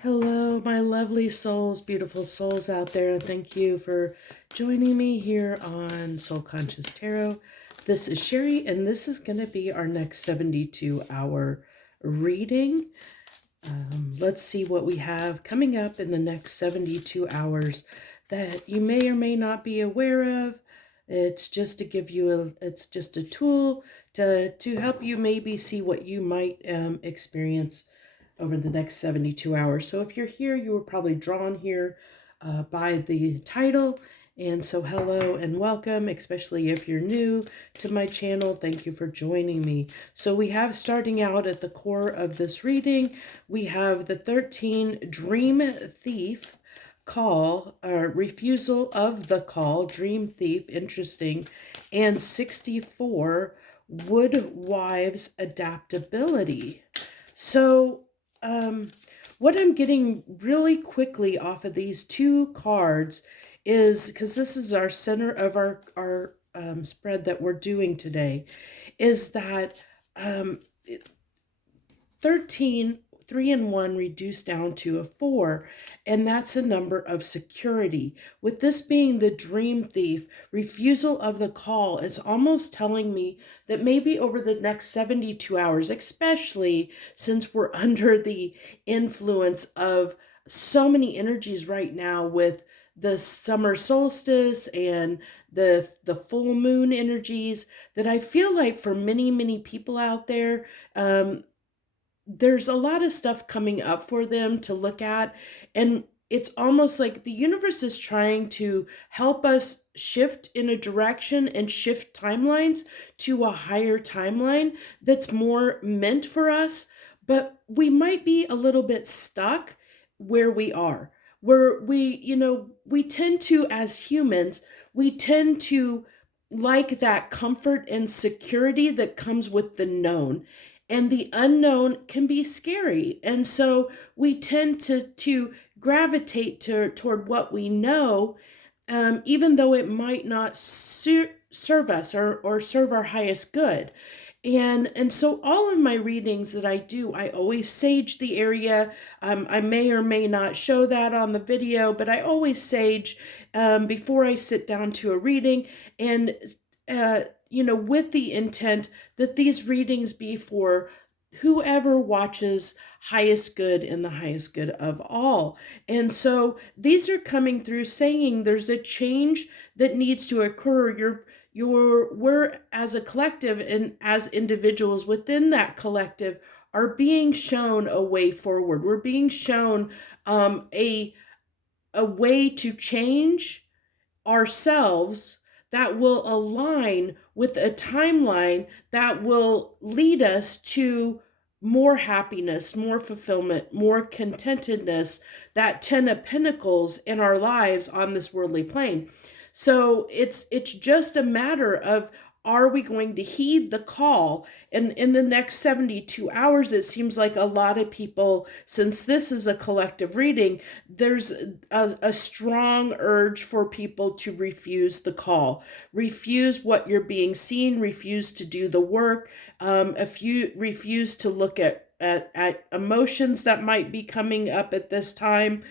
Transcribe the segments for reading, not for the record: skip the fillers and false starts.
Hello, my lovely souls, beautiful souls out there. Thank you for joining me here on Soul Conscious Tarot. This is Sherry, and this is going to be our next 72-hour reading. Let's see what we have coming up in the next 72 hours that you may or may not be aware of. It's just to give you it's just a tool to help you maybe see what you might experience over the next 72 hours. So if you're here, you were probably drawn here by the title. And so hello and welcome, especially if you're new to my channel. Thank you for joining me. So we have, starting out at the core of this reading, we have the 13 Dream Thief call, refusal of the call, Dream Thief, interesting, and 64 Wood Wives adaptability. So what I'm getting really quickly off of these two cards is, because this is our center of our spread that we're doing today, is that 13, 3 and 1 reduced down to a 4, and that's a number of security. With this being the Dream Thief, refusal of the call, it's almost telling me that maybe over the next 72 hours, especially since we're under the influence of so many energies right now with the summer solstice and the full moon energies, that I feel like for many people out there, there's a lot of stuff coming up for them to look at. And it's almost like the universe is trying to help us shift in a direction and shift timelines to a higher timeline that's more meant for us. But we might be a little bit stuck where we are, where we tend to, as humans, we tend to like that comfort and security that comes with the known, and the unknown can be scary. And so we tend to gravitate toward what we know, even though it might not serve us or serve our highest good. And so all of my readings that I do, I always sage the area. I may or may not show that on the video, but I always sage before I sit down to a reading. And with the intent that these readings be for whoever watches highest good and the highest good of all. And so these are coming through saying there's a change that needs to occur. We're as a collective and as individuals within that collective are being shown a way forward. We're being shown a way to change ourselves that will align with a timeline that will lead us to more happiness, more fulfillment, more contentedness, that 10 of Pentacles in our lives on this worldly plane. So it's just a matter of, are we going to heed the call? And in the next 72 hours, it seems like a lot of people, since this is a collective reading, there's a strong urge for people to refuse the call, refuse what you're being seen, refuse to do the work, if you refuse to look at emotions that might be coming up at this time,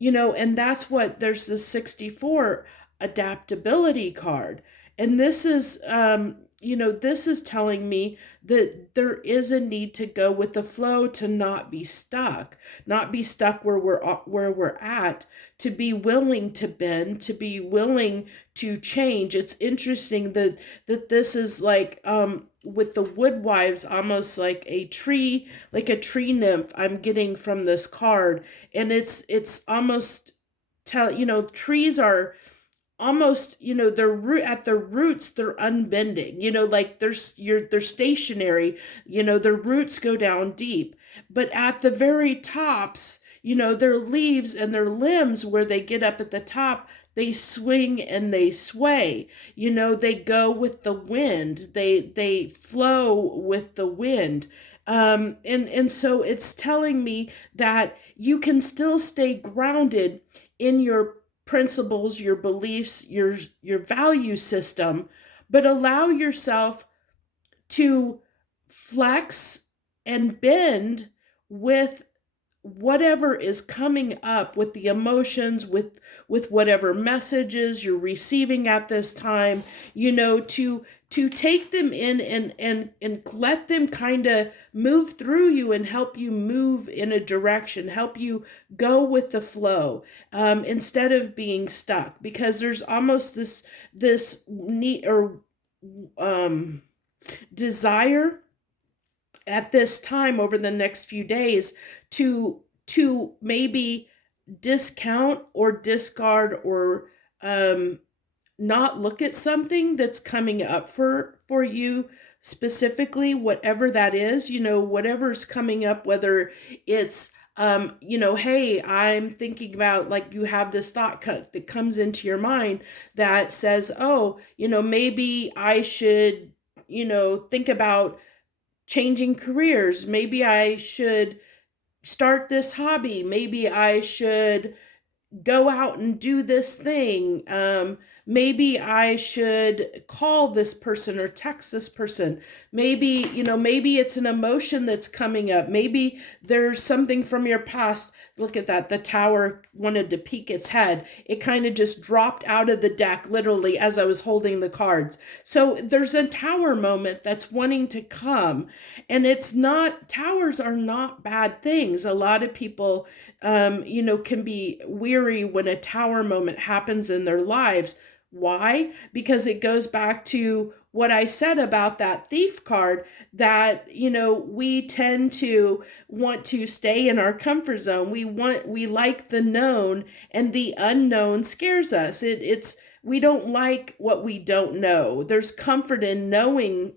and that's what there's the 64 adaptability card. And this is this is telling me that there is a need to go with the flow, to not be stuck, where we're at, to be willing to bend, to be willing to change. It's interesting that this is like with the wood wives, almost like a tree nymph I'm getting from this card. And it's almost trees are almost, they're at their roots, they're unbending, like they're stationary, their roots go down deep, but at the very tops, their leaves and their limbs, where they get up at the top, they swing and they sway, they go with the wind, they flow with the wind. And so it's telling me that you can still stay grounded in your principles, your beliefs, your value system, but allow yourself to flex and bend with whatever is coming up with the emotions, with whatever messages you're receiving at this time, to take them in and let them kind of move through you and help you move in a direction, help you go with the flow, instead of being stuck, because there's almost this need or um desire at this time over the next few days to maybe discount or discard or um not look at something that's coming up for you specifically, whatever that is, whatever's coming up, whether it's hey, I'm thinking about, like, you have this thought that comes into your mind that says, oh, maybe I should, think about changing careers. Maybe I should start this hobby. Maybe I should go out and do this thing. Maybe I should call this person or text this person. Maybe it's an emotion that's coming up. Maybe there's something from your past. Look at that. The tower wanted to peek its head. It kind of just dropped out of the deck, literally, as I was holding the cards. So there's a tower moment that's wanting to come. And towers are not bad things. A lot of people, can be weary when a tower moment happens in their lives. Why? Because it goes back to what I said about that thief card, that, we tend to want to stay in our comfort zone. We like the known, and the unknown scares us. We don't like what we don't know. There's comfort in knowing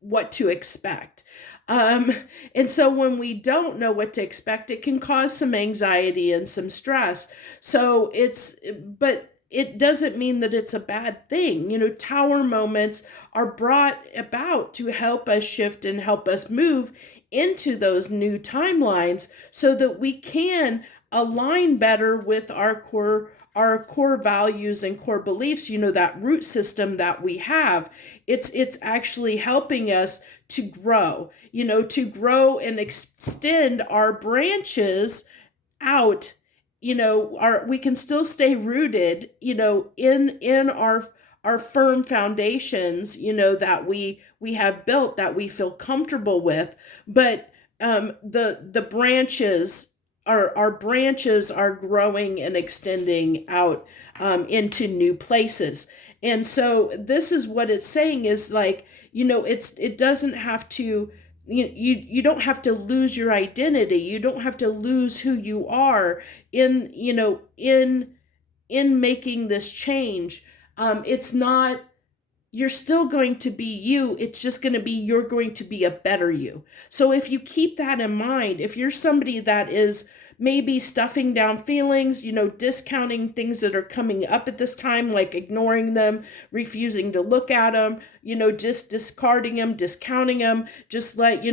what to expect. And so when we don't know what to expect, it can cause some anxiety and some stress. But it doesn't mean that it's a bad thing. Tower moments are brought about to help us shift and help us move into those new timelines so that we can align better with our core values and core beliefs, that root system that we have. It's actually helping us to grow, and extend our branches out. We can still stay rooted, in our firm foundations, that we have built, that we feel comfortable with. But the branches, our branches are growing and extending out, into new places. And so this is what it's saying, is like, it doesn't have to, you don't have to lose your identity. You don't have to lose who you are in making this change. It's not, you're still going to be you. It's just going to be, you're going to be a better you. So if you keep that in mind, if you're somebody that is maybe stuffing down feelings, discounting things that are coming up at this time, like ignoring them, refusing to look at them, just discarding them, discounting them, just like,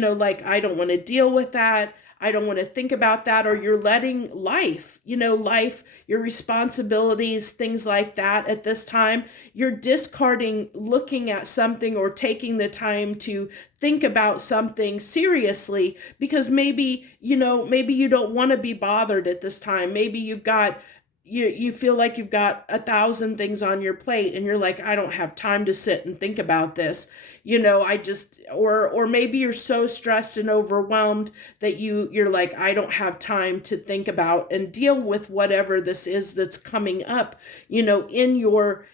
I don't want to deal with that. I don't want to think about that. Or you're letting life, your responsibilities, things like that at this time, you're discarding looking at something or taking the time to think about something seriously, because maybe you don't want to be bothered at this time. Maybe you feel like you've got 1,000 things on your plate, and you're like, I don't have time to sit and think about this. Or maybe you're so stressed and overwhelmed that you're like, I don't have time to think about and deal with whatever this is that's coming up, in your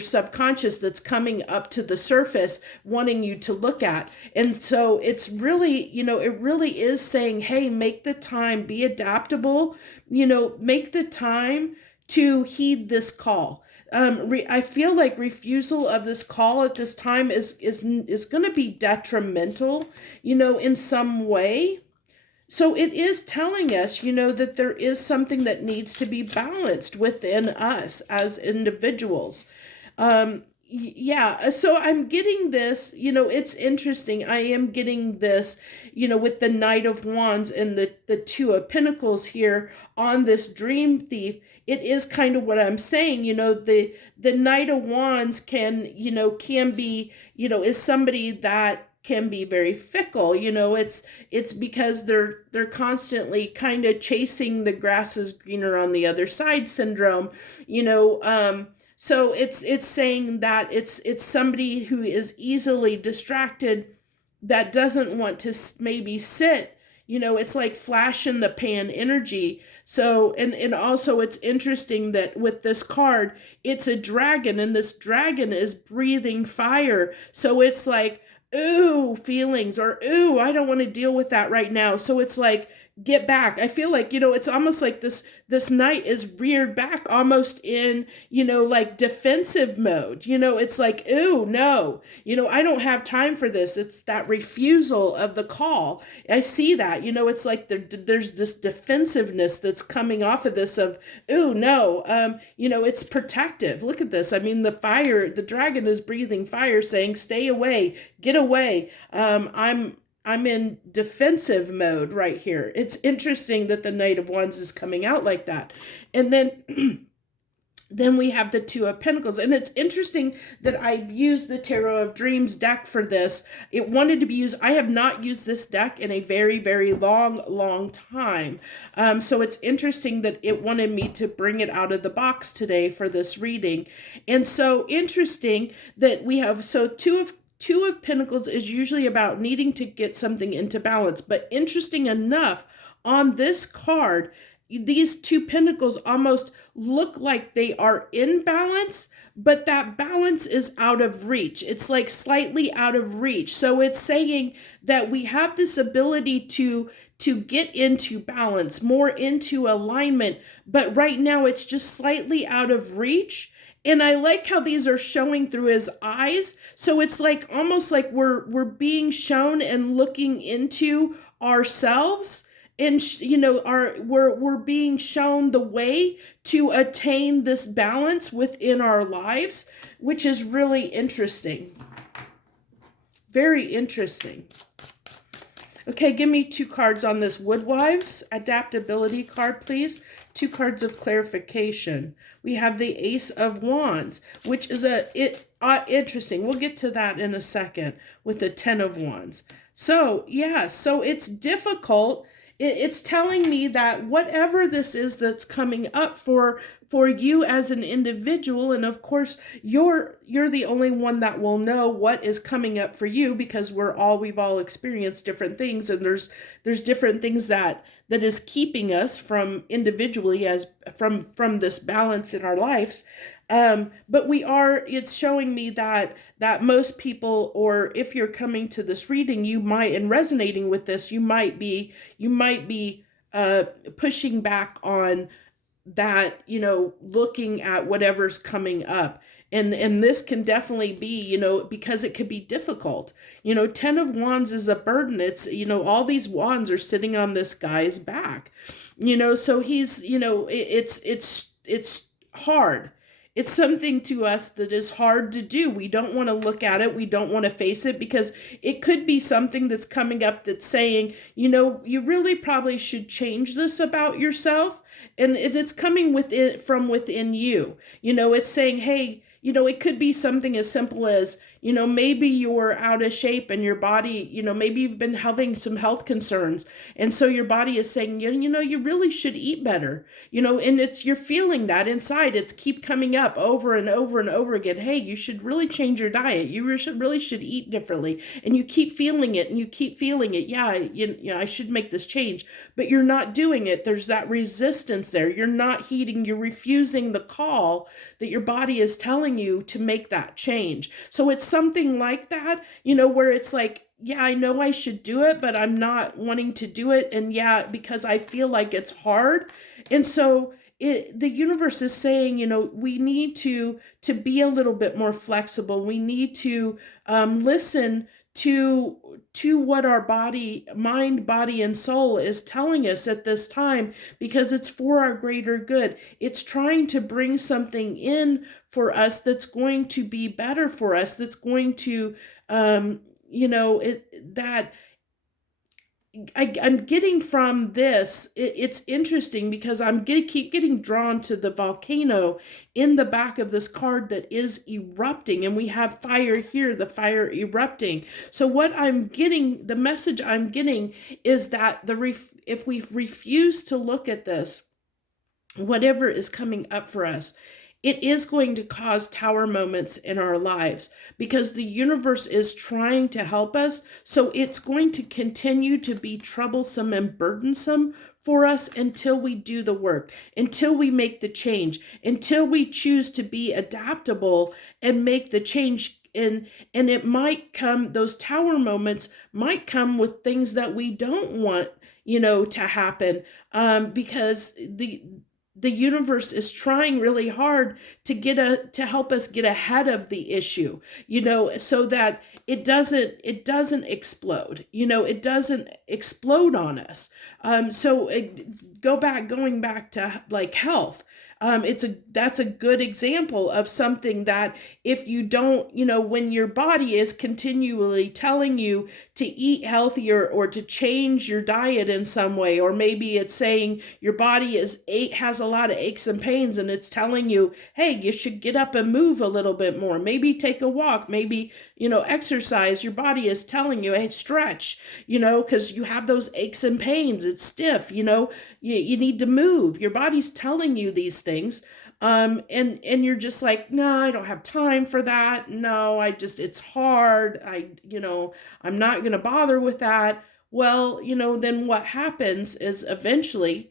subconscious, that's coming up to the surface, wanting you to look at. And so it's really, it really is saying, hey, make the time, be adaptable, make the time to heed this call. I feel like refusal of this call at this time is going to be detrimental, in some way. So it is telling us, that there is something that needs to be balanced within us as individuals. Yeah, so I'm getting this, it's interesting. I am getting this, with the Knight of Wands and the Two of Pentacles here on this dream thief. It is kind of what I'm saying, the Knight of Wands can be, is somebody that can be very fickle. It's because they're constantly kind of chasing the grass is greener on the other side syndrome. So it's saying that it's somebody who is easily distracted, that doesn't want to maybe sit. It's like flash in the pan energy. So, and also it's interesting that with this card, it's a dragon, and this dragon is breathing fire. So it's like, ooh, feelings, or ooh, I don't want to deal with that right now. So it's like, get back. I feel like, it's almost like this knight is reared back, almost in, like defensive mode. It's like, ooh, no, I don't have time for this. It's that refusal of the call. I see that. It's like there's this defensiveness that's coming off of this of, ooh, no. It's protective. Look at this. I mean, the dragon is breathing fire, saying, stay away, get away. I'm in defensive mode right here. It's interesting that the Knight of Wands is coming out like that. And then then we have the Two of Pentacles. And it's interesting that I've used the Tarot of Dreams deck for this. It wanted to be used. I have not used this deck in a very, very long time. So it's interesting that it wanted me to bring it out of the box today for this reading. And so interesting that we have, so Two of Pentacles is usually about needing to get something into balance. But interesting enough, on this card, these two pentacles almost look like they are in balance, but that balance is out of reach. It's like slightly out of reach. So it's saying that we have this ability to get into balance, more into alignment, but right now it's just slightly out of reach. And I like how these are showing through his eyes. So it's like almost like we're being shown and looking into ourselves, and we're being shown the way to attain this balance within our lives, which is really interesting. Very interesting. Okay, give me two cards on this Woodwives adaptability card, please. Two cards of clarification. We have the Ace of Wands, which is interesting. We'll get to that in a second with the Ten of Wands. So, yeah, so it's difficult. It's telling me that whatever this is that's coming up for you as an individual, and of course you're the only one that will know what is coming up for you, because we've all experienced different things, and there's different things that is keeping us from individually as from this balance in our lives. But it's showing me that most people, or if you're coming to this reading, you might, and resonating with this, you might be pushing back on that, looking at whatever's coming up. And this can definitely be, because it could be difficult. Ten of Wands is a burden. It's, all these wands are sitting on this guy's back. So he's, it's hard. It's something to us that is hard to do. We don't want to look at it. We don't want to face it, because it could be something that's coming up that's saying, you really probably should change this about yourself. And it's coming from within you. It's saying, hey, it could be something as simple as, maybe you're out of shape and your body, maybe you've been having some health concerns. And so your body is saying, you really should eat better, and you're feeling that inside. It's keep coming up over and over and over again. Hey, you should really change your diet. You really should eat differently. And you keep feeling it and you keep feeling it. Yeah, I should make this change, but you're not doing it. There's that resistance there. You're not heeding, you're refusing the call that your body is telling you to make that change. So it's something like that, where it's like, yeah, I know I should do it, but I'm not wanting to do it. And yeah, because I feel like it's hard. And so the universe is saying, we need to be a little bit more flexible. We need to listen to what our mind, body, and soul is telling us at this time, because it's for our greater good. It's trying to bring something in for us that's going to be better for us, that's going to, that I'm getting from this, it's interesting because keep getting drawn to the volcano in the back of this card that is erupting, and we have fire here, the fire erupting. So what I'm getting, the message I'm getting is that if we refuse to look at this, whatever is coming up for us, it is going to cause tower moments in our lives because the universe is trying to help us. So it's going to continue to be troublesome and burdensome for us until we do the work, until we make the change, until we choose to be adaptable and make the change. And it might come, those tower moments might come with things that we don't want, to happen, because the universe is trying really hard to help us get ahead of the issue, so that it doesn't explode, it doesn't explode on us. Going back to like health, that's a good example of something that if you don't, when your body is continually telling you to eat healthier or to change your diet in some way, or maybe it's saying your body has a lot of aches and pains and it's telling you, hey, you should get up and move a little bit more, maybe take a walk, maybe exercise. Your body is telling you, hey, stretch, because you have those aches and pains, it's stiff, you need to move. Your body's telling you these things. And you're just like, no, I don't have time for that. No, it's hard. I'm not going to bother with that. Well, then what happens is eventually,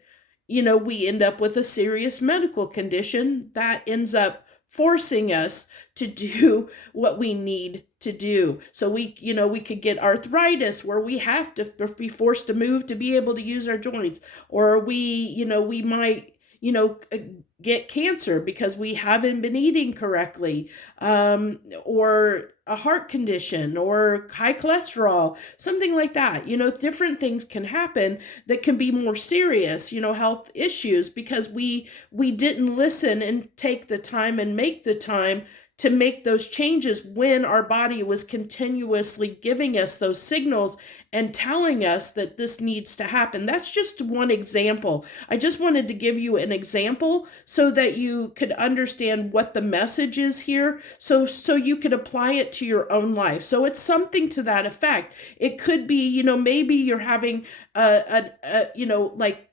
we end up with a serious medical condition that ends up forcing us to do what we need to do. So we could get arthritis where we have to be forced to move to be able to use our joints, or we might, get cancer because we haven't been eating correctly, or a heart condition or high cholesterol, something like that. Different things can happen that can be more serious, health issues, because we didn't listen and take the time and make the time to make those changes when our body was continuously giving us those signals and telling us that this needs to happen. That's just one example. I just wanted to give you an example so that you could understand what the message is here, so you could apply it to your own life. So it's something to that effect. It could be, maybe you're having like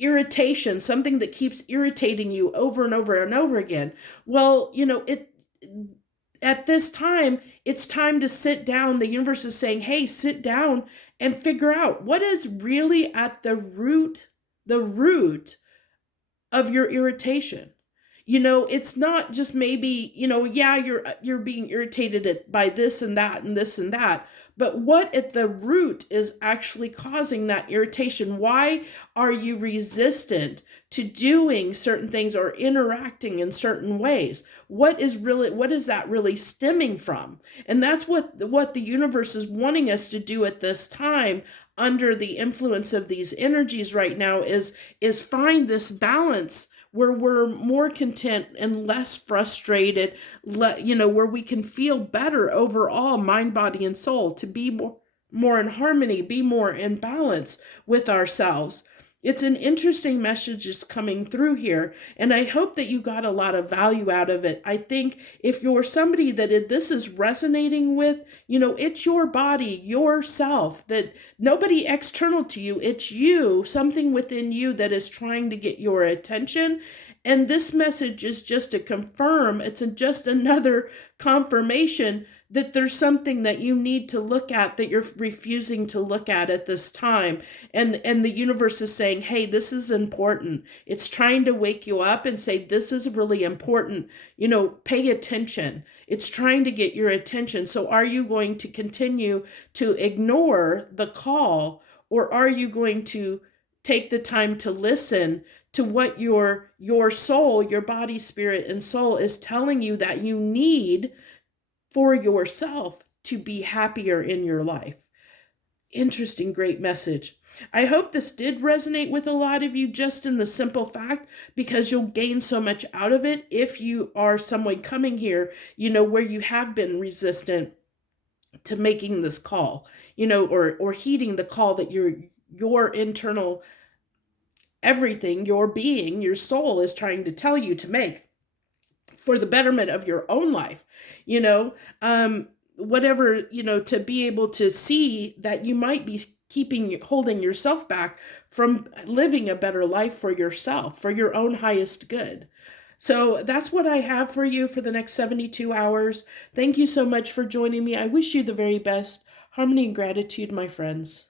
irritation, something that keeps irritating you over and over and over again. Well, at this time, it's time to sit down. The universe is saying, hey, sit down and figure out what is really at the root of your irritation. It's not just maybe, yeah, you're being irritated by this and that and this and that, but what at the root is actually causing that irritation? Why are you resistant to doing certain things or interacting in certain ways? What is that really stemming from? And that's what the universe is wanting us to do at this time, under the influence of these energies right now, is find this balance where we're more content and less frustrated, where we can feel better overall, mind, body, and soul, to be more in harmony, be more in balance with ourselves. It's an interesting message is coming through here, and I hope that you got a lot of value out of it. I think if you're somebody that this is resonating with, it's your body, yourself, that nobody external to you, it's you, something within you that is trying to get your attention. And this message is just to confirm, it's just another confirmation that there's something that you need to look at that you're refusing to look at this time. And the universe is saying, hey, this is important. It's trying to wake you up and say, this is really important. Pay attention. It's trying to get your attention. So are you going to continue to ignore the call, or are you going to take the time to listen to what your soul, your body, spirit, and soul is telling you that you need for yourself to be happier in your life? Interesting, great message. I hope this did resonate with a lot of you, just in the simple fact, because you'll gain so much out of it if you are someone coming here, where you have been resistant to making this call, or heeding the call that your internal everything, your being, your soul is trying to tell you to make for the betterment of your own life, you know, whatever, to be able to see that you might be holding yourself back from living a better life for yourself, for your own highest good. So that's what I have for you for the next 72 hours. Thank you so much for joining me. I wish you the very best. Harmony and gratitude, my friends.